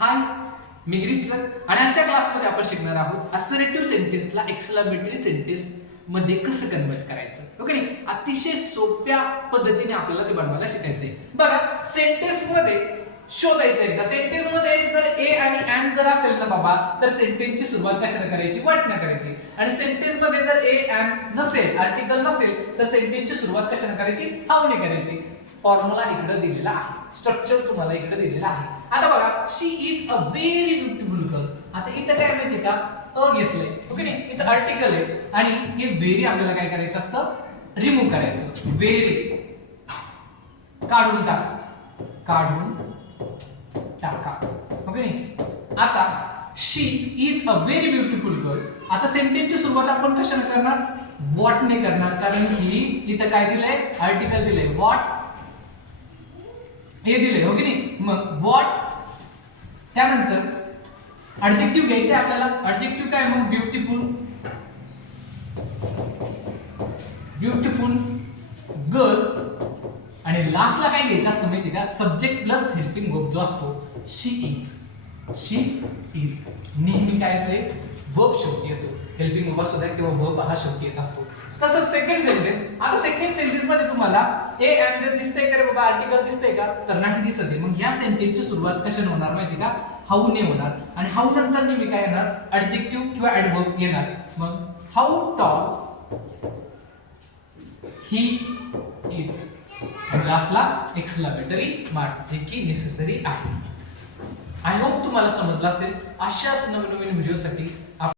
हाय, मी Girish sir आणि आजच्या क्लासमध्ये आपण शिकणार आहोत असर्टिव्ह सेंटेन्सला एक्सक्लामेटरी सेंटेन्स मध्ये कसं कन्वर्ट करायचं. ओके नाही, अतिशय सोप्या पद्धतीने आपल्याला ते बनवायला शिकायचंय. बघा, सेंटेन्स मध्ये शोधायचं एकदा. सेंटेन्स मध्ये जर ए आणि अँड जर असेल ना बाबा, तर सेंटेन्सची सुरुवात कशाने करायची? व्हाट ने करायची. आणि सेंटेन्स मध्ये जर ए अँड नसेल, आर्टिकल नसेल, तर सेंटेन्सची सुरुवात कशाने करायची? हाऊ ने करायची. फॉर्म्युला इकडे दिलेला आहे, स्ट्रक्चर तुम्हाला इकडे दिलेला आहे. आता बघा, she is a very beautiful girl. आता इथं काय माहिती का? अ घेतलंय. ओके नाही, इथं आर्टिकल आहे आणि हे व्हेरी आपल्याला काय करायचं असतं? रिमूव्ह करायचं. व्हेरी काढून टाका, काढून टाका. ओके नाही. आता she is a very beautiful girl. आता सेंटेन्सची सुरुवात आपण कशाने करणार? व्हॉट ने करणार, कारण की इथं काय दिलंय? आर्टिकल दिलंय. व्हॉट हे दिले. ओके नाही. मग व्हॉट, त्यानंतर ऍडजेक्टिव्ह घ्यायचे आपल्याला. ऍडजेक्टिव्ह काय? मग ब्युटिफुल, ब्युटिफुल गर्ल. आणि लास्टला काय घ्यायचं असतं माहिती का? सब्जेक्ट प्लस हेल्पिंग वर्ब जो असतो, शी इज. शी इज नेहमी काय येते? वर्ब शेवटी येतो. हेल्पिंग वर्ब असू द्या किंवा वर्ब हा शेवटी येत असतो. तसंच सेकंड सेंटेन्स. आता सेकंड सेंटेन्स मध्ये तुम्हाला ए अँड दिसतंय का रे बाबा? आर्टिकल दिसतंय का? तर नाही दिसत आहे. मग ह्या सेंटेन्सची सुरुवात कशाने होणार माहिती का? हाऊ ने होणार. आणि हाऊ नंतर नेहमी काय येणार? ऍडजेक्टिव्ह किंवा ऍडवर्ब येणार. मग हाऊ टॉल ही इज. आणि लास्टला एक्सक्लामेटरी मार्क, जे की नेसेसरी आहे. आय होप तुम्हाला समजलं असेल. अशाच नवनवीन व्हिडिओसाठी